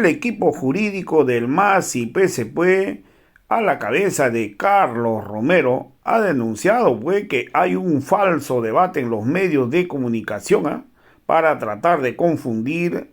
el equipo jurídico del MAS y PSPUE, a la cabeza de Carlos Romero, ha denunciado que hay un falso debate en los medios de comunicación para tratar de confundir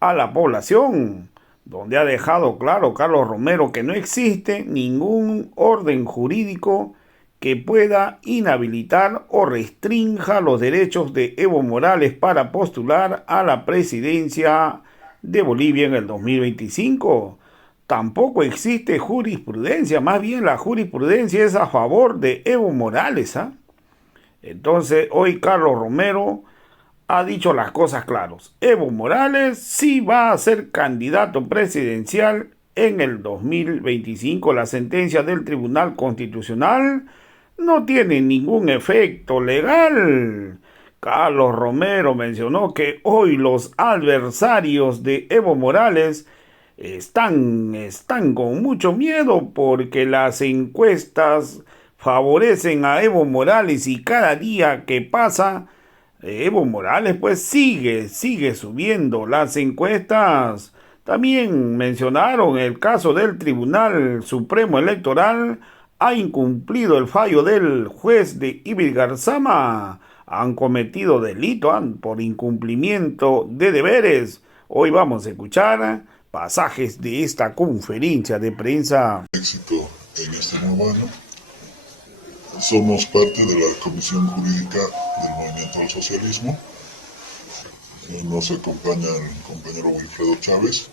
a la población, donde ha dejado claro Carlos Romero que no existe ningún orden jurídico que pueda inhabilitar o restrinja los derechos de Evo Morales para postular a la presidencia de Bolivia en el 2025. Tampoco existe jurisprudencia, más bien la jurisprudencia es a favor de Evo Morales. Entonces, hoy Carlos Romero ha dicho las cosas claras. Evo Morales sí va a ser candidato presidencial en el 2025. La sentencia del Tribunal Constitucional no tiene ningún efecto legal. Carlos Romero mencionó que hoy los adversarios de Evo Morales están con mucho miedo porque las encuestas favorecen a Evo Morales y cada día que pasa, Evo Morales pues sigue subiendo las encuestas. También mencionaron el caso del Tribunal Supremo Electoral ha incumplido el fallo del juez de Ibirgarzama. Han cometido delito por incumplimiento de deberes. Hoy vamos a escuchar pasajes de esta conferencia de prensa. Éxito en este nuevo año. Somos parte de la Comisión Jurídica del Movimiento al Socialismo. Nos acompaña el compañero Wilfredo Chávez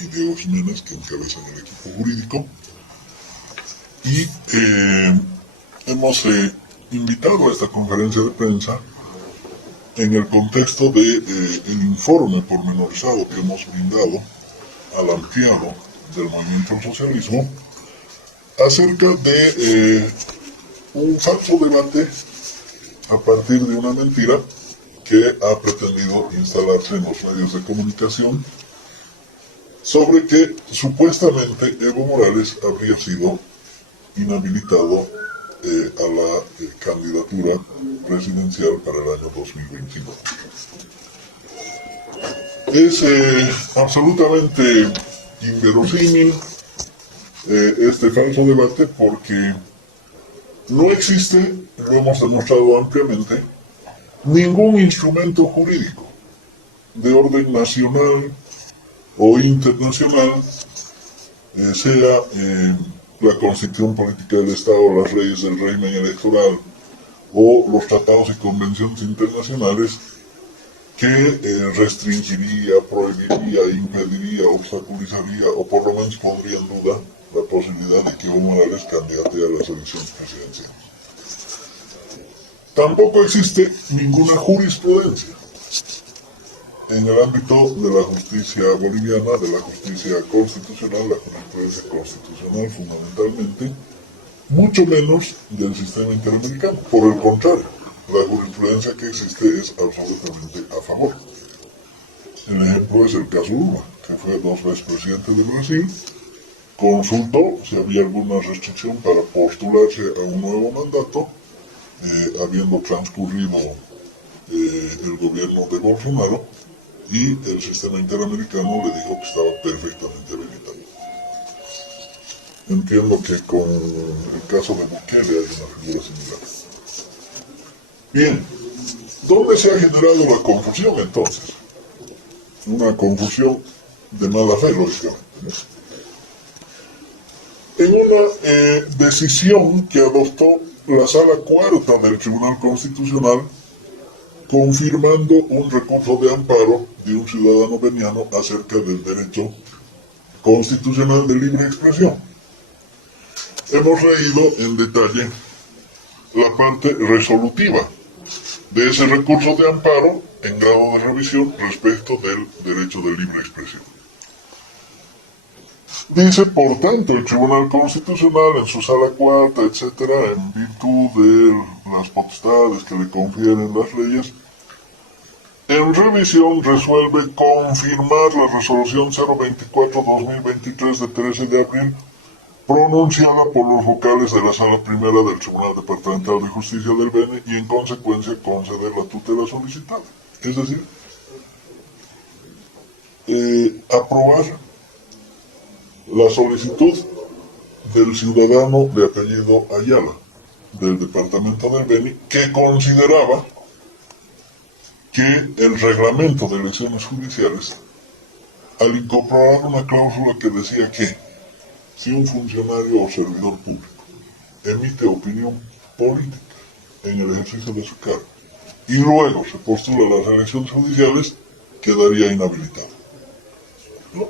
y Diego Jiménez, que encabezan el equipo jurídico. Y hemos invitado a esta conferencia de prensa en el contexto de el informe pormenorizado que hemos brindado al ampliado del Movimiento al Socialismo acerca de un falso debate a partir de una mentira que ha pretendido instalarse en los medios de comunicación sobre que supuestamente Evo Morales habría sido inhabilitado a la candidatura presidencial para el año 2021. Es absolutamente inverosímil este falso debate porque no existe, lo hemos demostrado ampliamente, ningún instrumento jurídico de orden nacional o internacional, sea la Constitución Política del Estado, las leyes del régimen electoral o los tratados y convenciones internacionales que restringiría, prohibiría, impediría, obstaculizaría o por lo menos pondría en duda la posibilidad de que Evo Morales candidate a las elecciones presidenciales. Tampoco existe ninguna jurisprudencia en el ámbito de la justicia boliviana, de la justicia constitucional, la jurisprudencia constitucional fundamentalmente, mucho menos del sistema interamericano. Por el contrario, la jurisprudencia que existe es absolutamente a favor. El ejemplo es el caso Lula, que fue 2 veces presidente de Brasil, consultó si había alguna restricción para postularse a un nuevo mandato, habiendo transcurrido el gobierno de Bolsonaro, y el sistema interamericano le dijo que estaba perfectamente habilitado. Entiendo que con el caso de Bukele hay una figura similar. Bien, ¿dónde se ha generado la confusión entonces? Una confusión de mala fe, lógicamente. En una decisión que adoptó la Sala Cuarta del Tribunal Constitucional, confirmando un recurso de amparo de un ciudadano veniano acerca del derecho constitucional de libre expresión. Hemos leído en detalle la parte resolutiva de ese recurso de amparo en grado de revisión respecto del derecho de libre expresión. Dice, por tanto, el Tribunal Constitucional en su Sala Cuarta, etcétera, en virtud de las potestades que le confieren las leyes, en revisión resuelve confirmar la resolución 024-2023 de 13 de abril, pronunciada por los vocales de la Sala Primera del Tribunal Departamental de Justicia del Beni y en consecuencia conceder la tutela solicitada. Es decir, aprobar la solicitud del ciudadano de apellido Ayala, del departamento del Beni, que consideraba que el reglamento de elecciones judiciales, al incorporar una cláusula que decía que si un funcionario o servidor público emite opinión política en el ejercicio de su cargo y luego se postula a las elecciones judiciales, quedaría inhabilitado.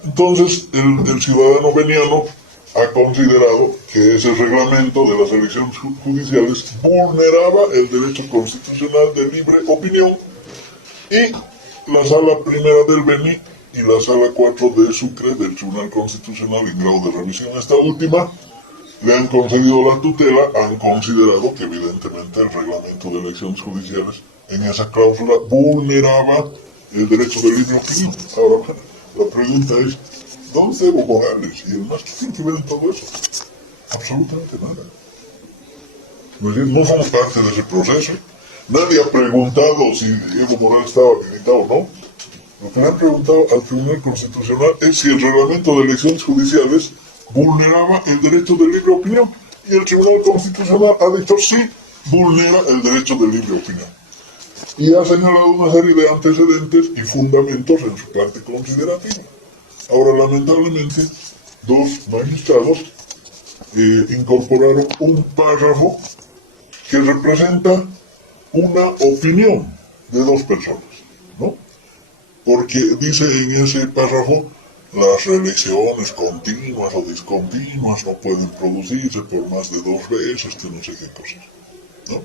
Entonces, el ciudadano veniano ha considerado que ese reglamento de las elecciones judiciales vulneraba el derecho constitucional de libre opinión, y la Sala Primera del Beni y la Sala 4 de Sucre del Tribunal Constitucional en grado de revisión esta última le han concedido la tutela, han considerado que evidentemente el reglamento de elecciones judiciales en esa cláusula vulneraba el derecho de libre opinión. Ahora, la pregunta es, ¿dónde está Evo Morales y el MAS? ¿Qué tiene que ver en todo eso? Absolutamente nada. No somos parte de ese proceso. Nadie ha preguntado si Evo Morales estaba habilitado o no. Lo que le han preguntado al Tribunal Constitucional es si el reglamento de elecciones judiciales vulneraba el derecho de libre opinión. Y el Tribunal Constitucional ha dicho sí, vulnera el derecho de libre opinión. Y ha señalado una serie de antecedentes y fundamentos en su parte considerativa. Ahora, lamentablemente, dos magistrados incorporaron un párrafo que representa una opinión de dos personas, ¿no? Porque dice en ese párrafo, las reelecciones continuas o discontinuas no pueden producirse por más de 2 veces, que no sé qué cosas, ¿no?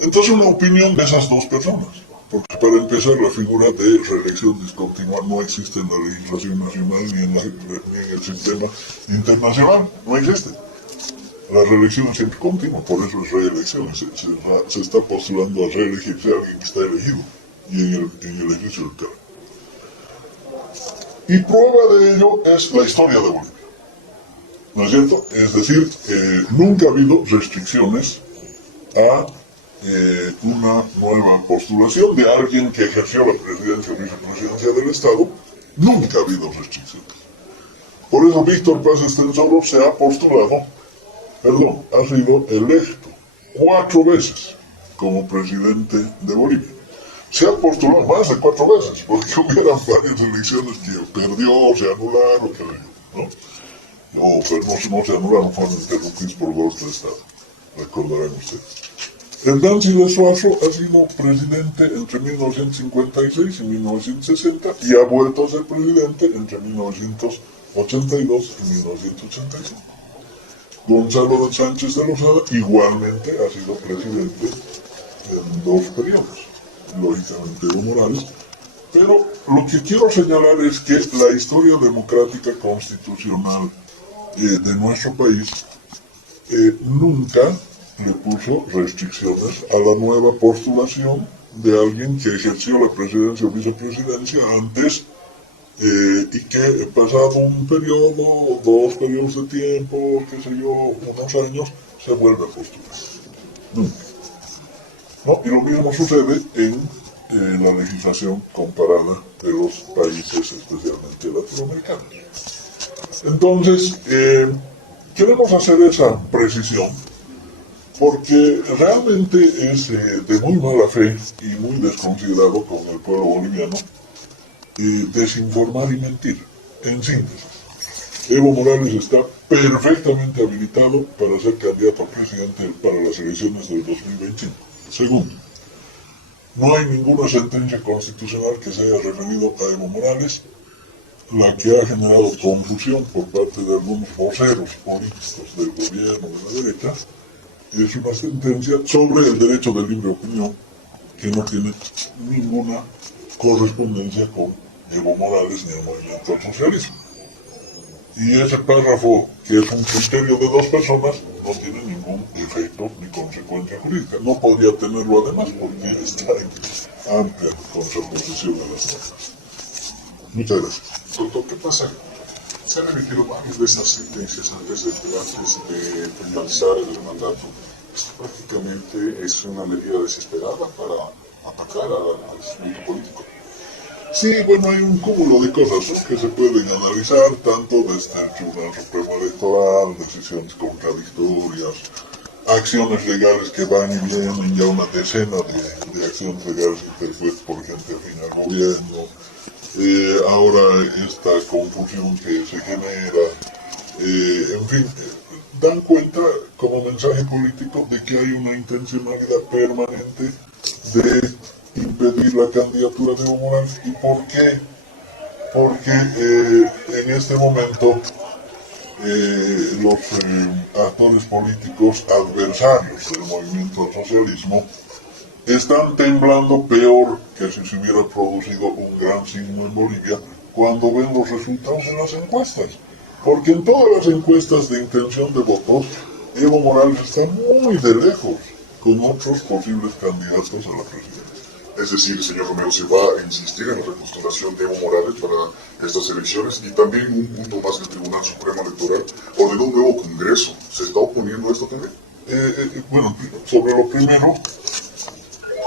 Entonces, una opinión de esas dos personas, porque para empezar, la figura de reelección discontinua no existe en la legislación nacional ni en el sistema internacional, no existe. La reelección es siempre continua, por eso es reelección. Se está postulando a reelegirse a alguien que está elegido y en el ejercicio del cargo. Y prueba de ello es la historia de Bolivia, ¿no es cierto? Es decir, nunca ha habido restricciones a una nueva postulación de alguien que ejerció la presidencia o vicepresidencia del Estado. Nunca ha habido restricciones. Por eso Víctor Paz Estenssoro se ha postulado, ha sido electo 4 veces como presidente de Bolivia. Se ha postulado más de 4 veces, porque hubieran varias elecciones que perdió, se anularon, ¿no? Pero no se anularon, fueron interrumpidos por el golpe de Estado, recordarán ustedes. El Nancy de Suazo ha sido presidente entre 1956 y 1960 y ha vuelto a ser presidente entre 1982 y 1985. Gonzalo de Sánchez de Lozada igualmente ha sido presidente en 2 periodos, lógicamente Evo Morales, pero lo que quiero señalar es que la historia democrática constitucional de nuestro país nunca le puso restricciones a la nueva postulación de alguien que ejerció la presidencia o vicepresidencia antes y que pasado un periodo, 2 periodos de tiempo, qué sé yo, unos años, se vuelve a postular. Nunca. ¿No? Y lo mismo sucede en la legislación comparada de los países, especialmente latinoamericanos. Entonces, queremos hacer esa precisión porque realmente es de muy mala fe y muy desconsiderado con el pueblo boliviano desinformar y mentir. En síntesis, Evo Morales está perfectamente habilitado para ser candidato a presidente para las elecciones del 2025. Segundo, no hay ninguna sentencia constitucional que se haya referido a Evo Morales. La que ha generado confusión por parte de algunos voceros políticos del gobierno de la derecha es una sentencia sobre el derecho de libre opinión que no tiene ninguna correspondencia con Evo Morales ni el movimiento al socialismo. Y ese párrafo, que es un criterio de 2 personas, no tiene ningún efecto ni consecuencia jurídica. No podría tenerlo además porque está en amplia contraposición a las normas. Muchas gracias. Doctor, ¿qué pasa? Se han emitido varias de esas sentencias antes de finalizar el mandato. Esto prácticamente es una medida desesperada para atacar al sujeto político. Sí, bueno, hay un cúmulo de cosas, ¿no?, que se pueden analizar, tanto desde el Tribunal Supremo Electoral, decisiones contradictorias, acciones legales que van y vienen, ya una decena de acciones legales interpuestas por gente afín al gobierno, ahora esta confusión que se genera, en fin, dan cuenta como mensaje político de que hay una intencionalidad permanente de impedir la candidatura de Evo Morales. ¿Y por qué? Porque en este momento los actores políticos adversarios del movimiento al socialismo están temblando peor que si se hubiera producido un gran signo en Bolivia cuando ven los resultados en las encuestas. Porque en todas las encuestas de intención de voto, Evo Morales está muy de lejos con otros posibles candidatos a la presidencia. Es decir, señor Romero, se va a insistir en la repostulación de Evo Morales para estas elecciones y también un punto más, el Tribunal Supremo Electoral ordenó un nuevo Congreso. ¿Se está oponiendo a esto también? Bueno, sobre lo primero,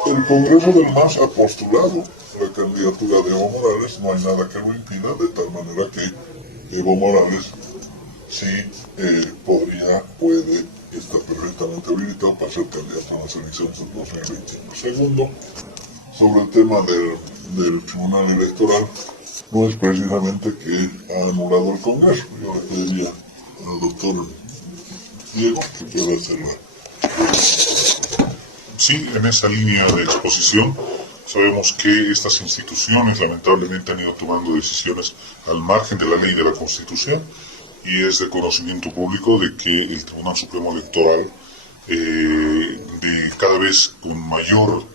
el Congreso del MAS ha postulado la candidatura de Evo Morales, no hay nada que lo impida, de tal manera que Evo Morales sí puede, está perfectamente habilitado para ser candidato a las elecciones del 2021. Segundo, sobre el tema del Tribunal Electoral, no es precisamente que ha anulado el Congreso. Yo le pediría al doctor Diego que pueda hacerla. Sí, en esa línea de exposición sabemos que estas instituciones lamentablemente han ido tomando decisiones al margen de la ley y de la Constitución, y es de conocimiento público de que el Tribunal Supremo Electoral de cada vez con mayor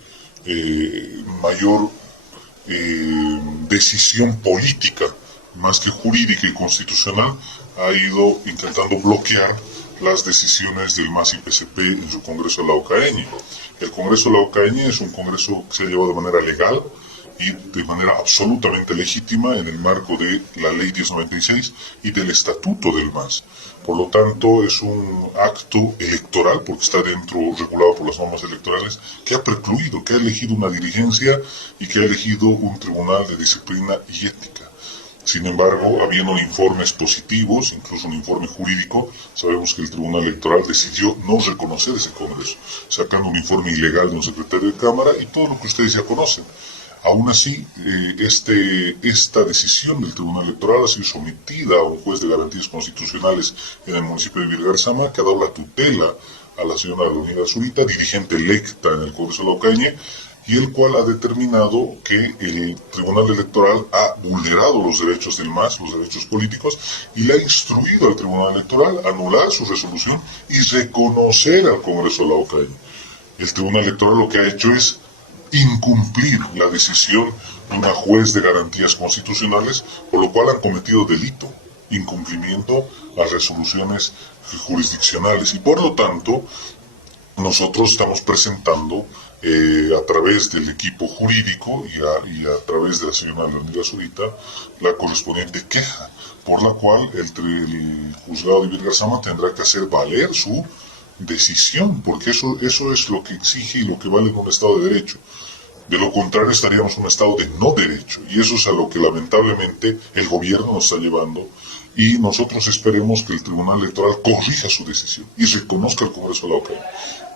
decisión política más que jurídica y constitucional ha ido intentando bloquear las decisiones del MAS y PCP en su Congreso laucaeño. El Congreso laucaeño es un congreso que se ha llevado de manera legal y de manera absolutamente legítima en el marco de la Ley 1096 y del Estatuto del MAS. Por lo tanto, es un acto electoral, porque está regulado por las normas electorales, que ha precluido, que ha elegido una dirigencia y que ha elegido un tribunal de disciplina y ética. Sin embargo, habiendo informes positivos, incluso un informe jurídico, sabemos que el Tribunal Electoral decidió no reconocer ese Congreso, sacando un informe ilegal de un secretario de Cámara y todo lo que ustedes ya conocen. Aún así, esta decisión del Tribunal Electoral ha sido sometida a un juez de garantías constitucionales en el municipio de Vilgarzama, que ha dado la tutela a la señora Leonida Zurita, dirigente electa en el Congreso Laucaeñe, y el cual ha determinado que el Tribunal Electoral ha vulnerado los derechos del MAS, los derechos políticos, y le ha instruido al Tribunal Electoral a anular su resolución y reconocer al Congreso Laucaeñe. El Tribunal Electoral lo que ha hecho es incumplir la decisión de una juez de garantías constitucionales, por lo cual han cometido delito, incumplimiento a resoluciones jurisdiccionales, y por lo tanto nosotros estamos presentando a través del equipo jurídico y a través de la señora Leonida Zurita la correspondiente queja, por la cual el juzgado de Vilgarzama tendrá que hacer valer su decisión, porque eso es lo que exige y lo que vale en un Estado de Derecho. De lo contrario estaríamos en un Estado de no derecho, y eso es a lo que lamentablemente el gobierno nos está llevando, y nosotros esperemos que el Tribunal Electoral corrija su decisión y reconozca el Congreso Laucaeño.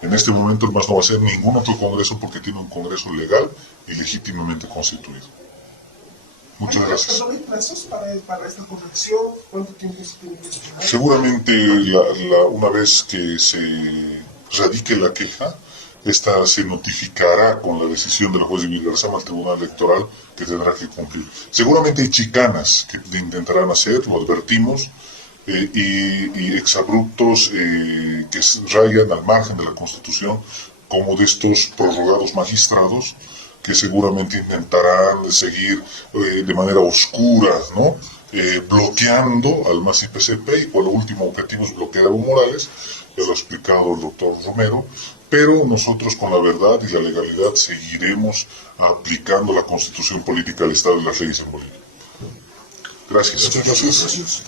En este momento el MAS no va a hacer ningún otro congreso porque tiene un congreso legal y legítimamente constituido. Muchas gracias. ¿Hay plazos para esta corrección? ¿Cuánto tiempo se tiene que esperar? Seguramente una vez que se radique la queja, esta se notificará con la decisión del juez de Vilgarzama al Tribunal Electoral, que tendrá que cumplir. Seguramente hay chicanas que intentarán hacer, lo advertimos, y exabruptos que rayan al margen de la Constitución, como de estos prorrogados magistrados, que seguramente intentarán seguir de manera oscura, ¿no? Bloqueando al MAS y PCP, y cuyo último objetivo es bloquear a Evo Morales, ya lo ha explicado el doctor Romero, pero nosotros con la verdad y la legalidad seguiremos aplicando la Constitución política del Estado y las leyes en Bolivia. Gracias. Muchas gracias.